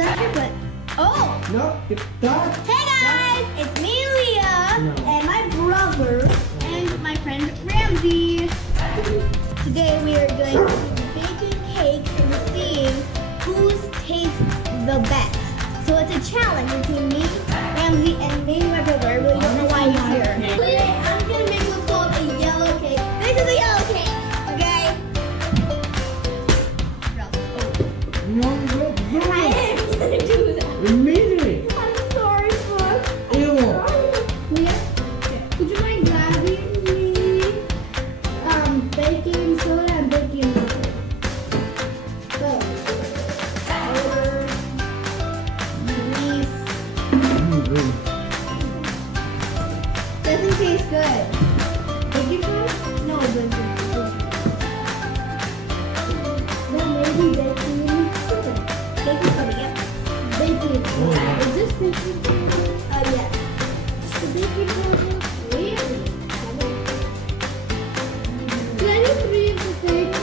that true? But oh! No, it's dark. Hey guys, it's me, Leah, and my brother, and my friend Ramsey. Today we are going to be baking cakes and seeing whose tastes the best. So it's a challenge between me, Ramsey, and maybe my brother. I really don't know why he's here. Today I'm gonna make what's called a yellow cake. This is a yellow cake, okay? I didn't mean to do that. Immediately. I'm sorry, Book. Ew. Leah, would you mind grabbing me baking soda and baking powder? So, powder, yeast. Doesn't taste good. Baking soda? No, it doesn't taste good. Then maybe baking soda. Baking soda, yep. Baking soda. Is this baking soda? Yes. The baking powder, really? Can I do 3 of the things?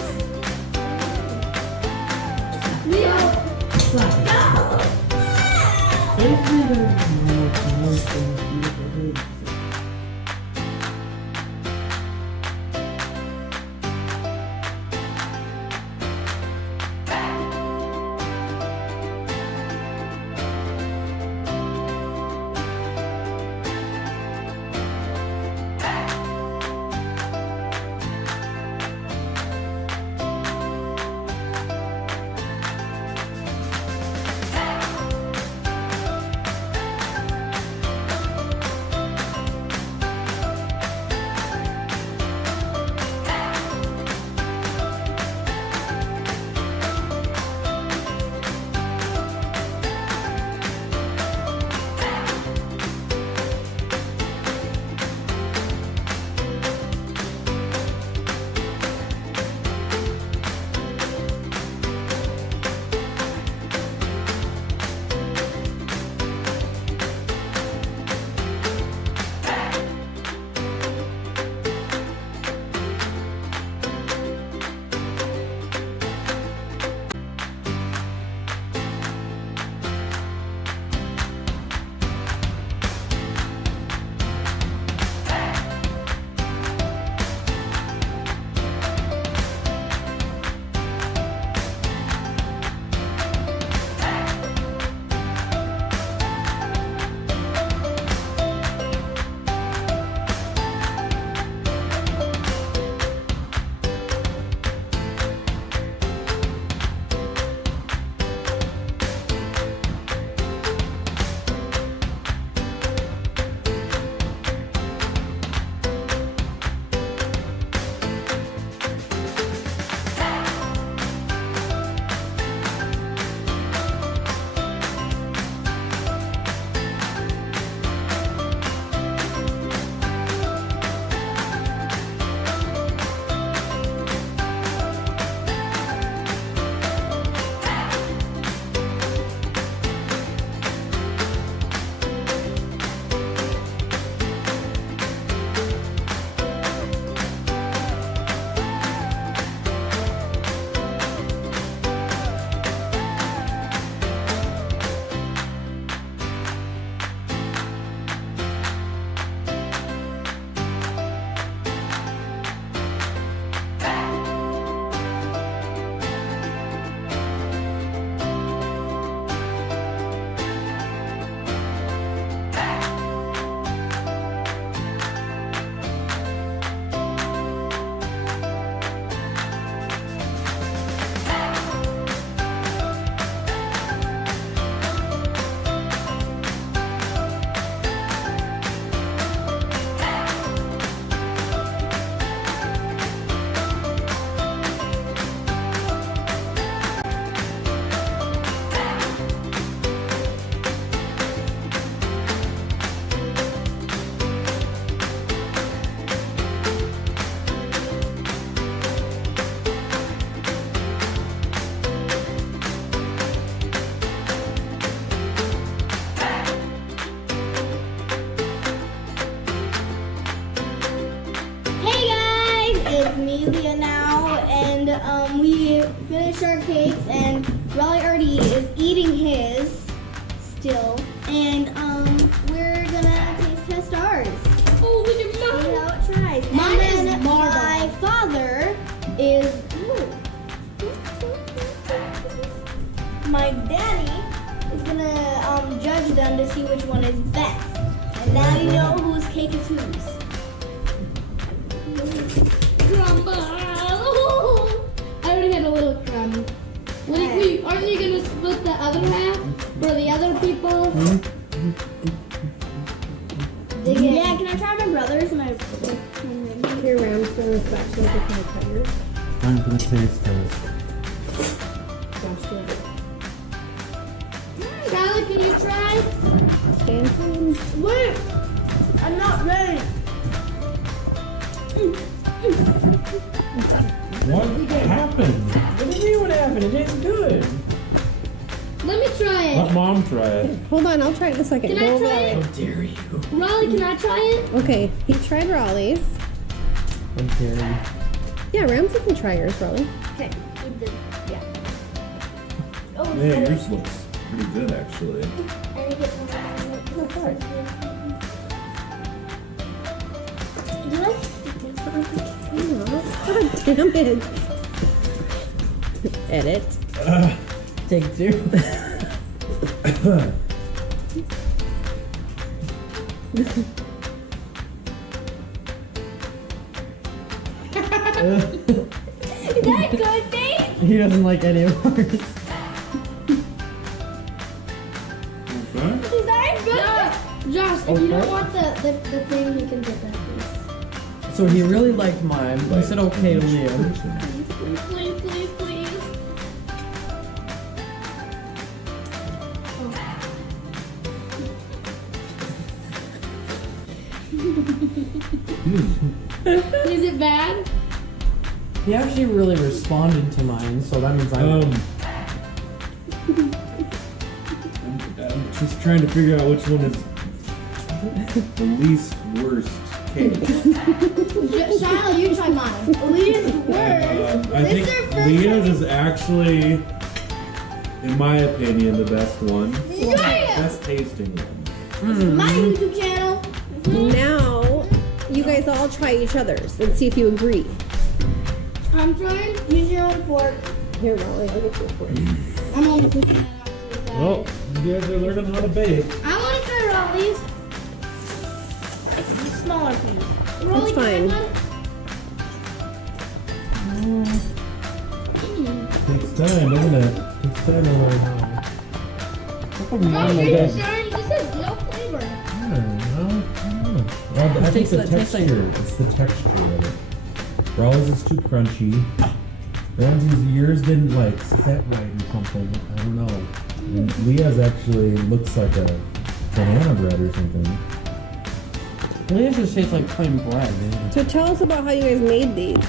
we finished our cakes and Raleigh already is eating his. Daddy is gonna judge them to see which one is best. And now you know whose cake is whose. Crumble! I already had a little crumb. Aren't you gonna split the other half for the other people? Yeah, can I try my brother's? Here, Ram's gonna special with my tires. Time for the taste test. Skylar, can you try? Stand firm. Wait, I'm not ready. What happened? What do you mean what happened? It tastes good. Let me try Let it. Mom try it. Hold on, I'll try it in a second. Can I Go over try that it? way. How dare you? Raleigh, can I try it? Okay, he tried Raleigh's. I'm Terry. Yeah, Ramsey can try yours, Raleigh. Okay, yeah. Oh, it's Yeah, better. yours looks pretty good actually. I need to get some. Do I? Damn it. Edit. Take two. Is that a good thing? He doesn't like any of ours. Okay. Is that good? Josh, if you don't want the thing, you can get that, So he really liked mine. He said okay to Leah. please. Please, please, please. Is it bad? He actually really responded to mine, so that means I'm. I'm just trying to figure out which one is the least worst cake. Skylar, you try mine. Leah's worst. I This think is their first Leah's is actually, in my opinion, the best one. Yeah. Best tasting one. My YouTube channel. Now, you guys all try each other's and see if you agree. I'm trying. Use your own fork. Here, Raleigh, I'll get you a fork. I'm only putting that out to the side. Well, you guys are learning how to bake. I want to try Raleigh's. The smaller piece. Raleigh, That's fine. Takes time, doesn't it? Takes time to learn how. Oh, you're sharing. This has no flavor. Well, I think tastes the like- tastes like- texture. It's the texture of it. Raleigh's is too crunchy. Ramsey's yours didn't like set right or something. I don't know. And Leah's actually looks like a banana bread or something. Leah's just tastes like plain bread. So tell us about how you guys made these.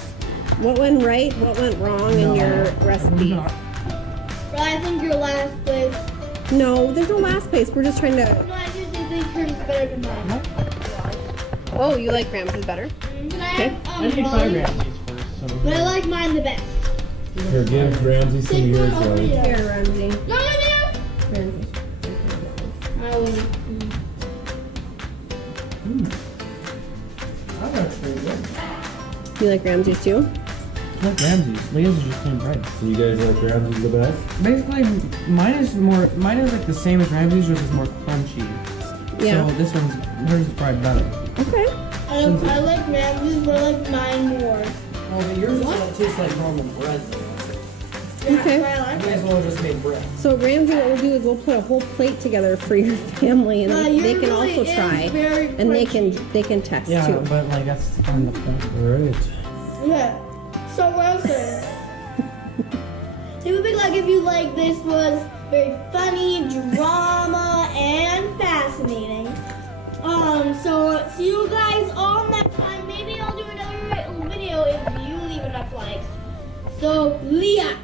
What went right, what went wrong in your recipe? But I think your last place. No, there's no last place. We're just trying to... No, I just think hers is better than mine. Oh, you like Ramsey's better? Can I Okay. have, I need to try Raleigh? Ramsey's first. So. But I like mine the best. Here, give Ramsey some of Take yours, one over Riley. here. Here, Ramsey. No, no, no. Ramsey. I will. That's actually good. You like Ramsey's too? I like Ramsey's. Leah's is just plain bread. So you guys like Ramsey's the best? Basically, mine is like the same as Ramsey's, just is more crunchy. Yeah. So this one's hers is probably better. Okay. I like Ramsey's, but I like mine more. Oh, but yours doesn't taste like normal bread. Okay. But I like You guys it. will just made bread. So Ramsey, what we'll do is we'll put a whole plate together for your family, and they yours can really also is try, very and they crunchy. can test Yeah, too. but like that's kind of the point. Alright. Yeah. So what else? It would be like if you like this was very funny, drama, and fascinating. So see you guys all next time. Maybe I'll do another video if you leave enough likes. So Leah.